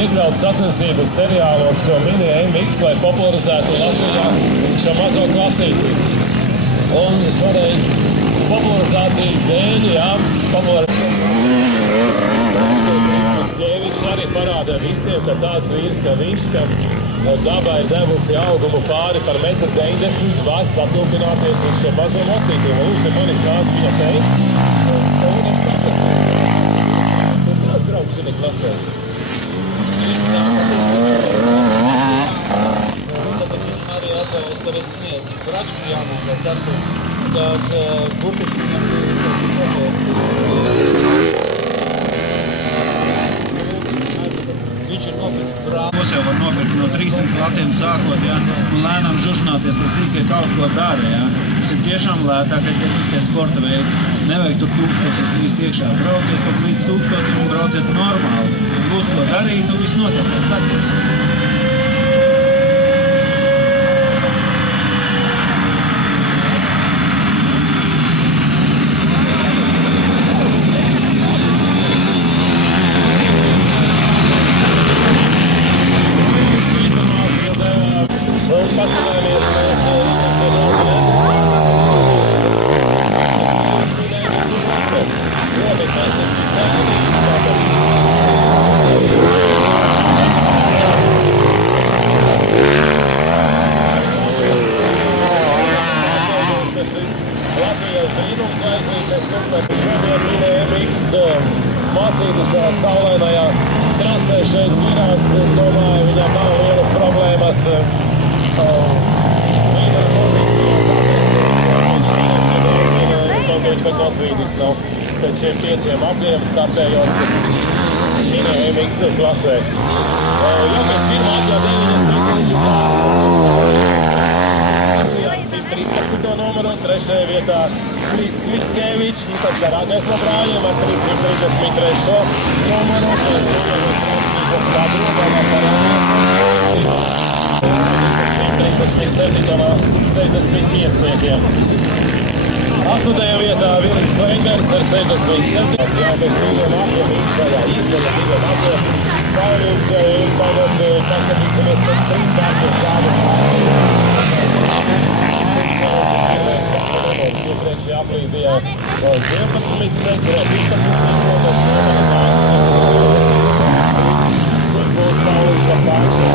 iekļaut sacensību seriālos šo mini MX, lai popularizētu Latvijā šo mazo klasīti. Un šoreiz popularizācijas dēļ, Viņš arī parāda visiem, ka tāds vīrs, ka viņš, ka daba ir devusi augumu pāri par 1,90 m, var satilpināties uz šo mazo mocītību. Lūk, te manis nāk viņa teikt, un es skatos. Tu tās brauc šī klasē. Arī atvēlēs tev es braču jānāk, tās burtiski viņš ir nopirkt brāli. Tos jau var nopirkt no 300 latiem sākot, un lēnām žurnāties, lai sīkai kaut ko dara, Tas ir tiešām lētākais tehniskie sporta veids. Nevajag tur 1000 līdz iekšā. Brauciet pat līdz 1000 un brauciet normāli. Un būs ko darīt, un viss notiek. Mācītas saulainajā trasē šeit svirās, es domāju, viņam nav lielas problēmas. Viņš pat nosvītis nav pēc šiem 5 apgiem startējot šīnē MX klasē. Jau pēc pirmā atļā 113. numuru, 3. vietā Kris Cvickevičs, īpaši garākais no brāļiem ar 333. numuru. 137 no 65-niekiem. 8. vietā Vilis Klengers ar 67. Jā, pēc brīviem apjiem viņš šajā īsajā brīviem apjiem. Saurīgs ir tagad paskatīsimies pēc 3 apjiem kādu. Iepriekšējā aprīlī bija 12 sekundē, 15 sekundes. Cik būs Saulīgs ar pāršu.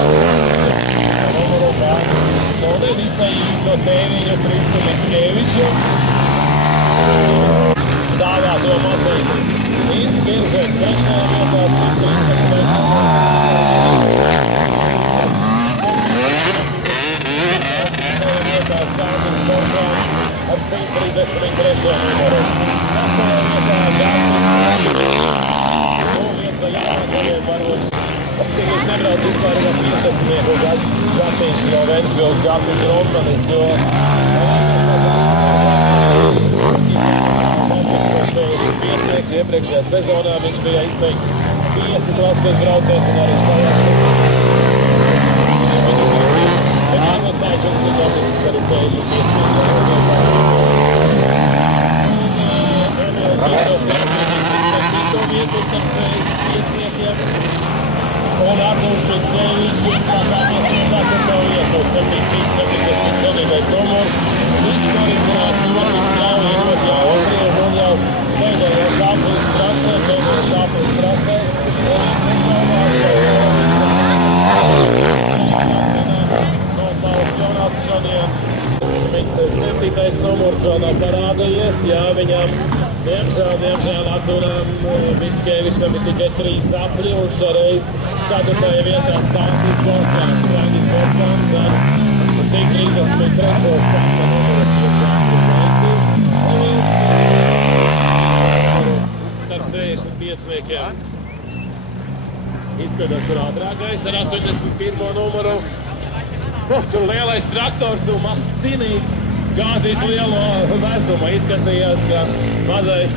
Numuru bērns. Šodien visai īso tēviņu Kristu Mickeviču. Dāvā to mocīt. Līdz Girzēt 3. vietā 113. ar 133. numuru. 8. vietā Gārtiņš varoši. Viņš nebrauc vispār ar 50-nieku Gārtiņš no Ventspils Gārtiņš Rotmanis, jo iepriekšējā sezonā viņš bija izteikts 50 klases braucējs un arī štajā. Tāčuks ir noticis arī 65. Un Artūrs Mickevičs ir pakāpies uz 4. vietu, 770. numurs. Viņš norizināts ļoti strauji ļoti otriem un jau pēdējais aplis trasē, Jonas šodien 7. numurs vēl nav parādījies, viņam diemžēl Artūram Mickevičam ir tikai 3 apļi un šoreiz 4. vietā Sandis Bosvans ar 133. starp 65-niekiem. Izskatās ir ātrākais ar 81. numuru. Tur lielais traktors un mazs cīnīts gāzīs lielo vezumu. Izskatījās, ka mazais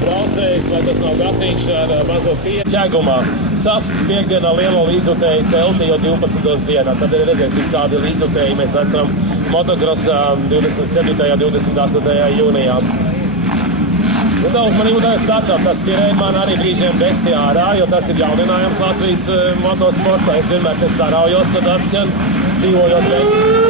braucējs, vai tas nav Gatiņš ar mazo ķegumā, sāks piekdienā lielo līdzutēju telti jau 12. dienā. Tad redzēsim, kādi līdzutēji mēs esam motokrosā 27. un 28. jūnijā. Un tā uzmanību dēļ startā, tas ir man arī brīžiem desi ārā, jo tas ir jauninājums Latvijas motosportā. Es vienmēr te saraujos, kad atskan dzīvojot veids.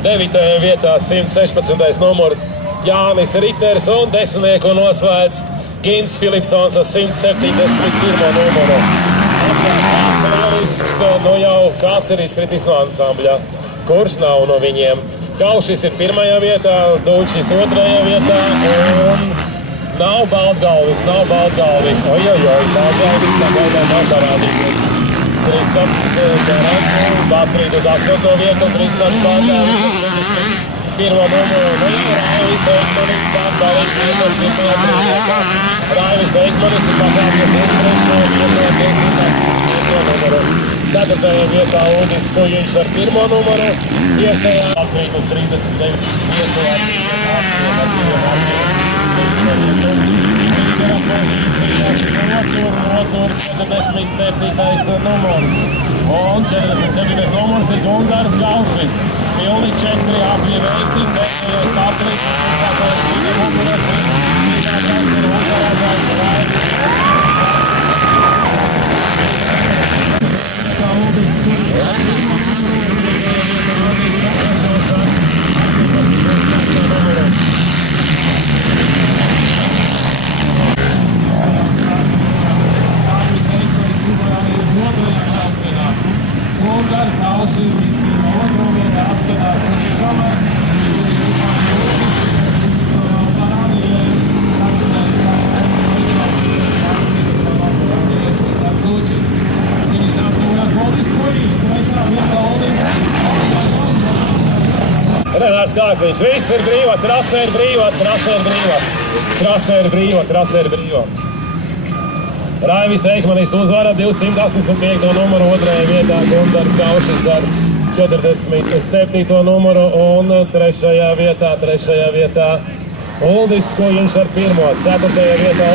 Devītajā vietā 116. numurs Jānis Riters un 10. noslēdz Gins Filipsons ar 171. numuru. Realisks, nu jau kāds ir izkritis no ansambļa, kurš nav no viņiem. Kaušis ir 1. vietā, Dūčis 2. vietā un nav Baltgalvis, Ojojoj, Baltgalvis pagaidām nav parādījies. Kristaps Garants, Batrīt uz 8. vietu, Kristaps Baltgalvis, 1. numuru, Raivis Eikmanis, Baltgalvis vietas 1. vietā. Raivis Eikmanis ir pakāpies uz 3. numuru. 4. vietā Uldis Kujiņš ar 1. numuru, 5. Batrīt uz 39. vietu ar 47. numurs. Un 47. numurs ir Gundars Gaušis. Pilni 4 apļi veikti, pēdējais aplis, tāpēc viņa numurs ir uzvarētājs Raivis. Uldis Kujiņš. Gundars Gaušis izcīna 2. vietā, apskatās Uldis Čomers. Viņš aptūrās Uldis Kujiņš, 3. vietā Uldis. Renārs Kārkliņš, viss ir brīva, trase ir brīva, trase ir brīva. Trase ir brīva, trase ir brīva. Raivis Eikmanis uzvara 285. numuru, 2. vietā Gundars Gaušis ar 47. numuru un 3. vietā Uldis Kujiņš ar 1. 4. vietā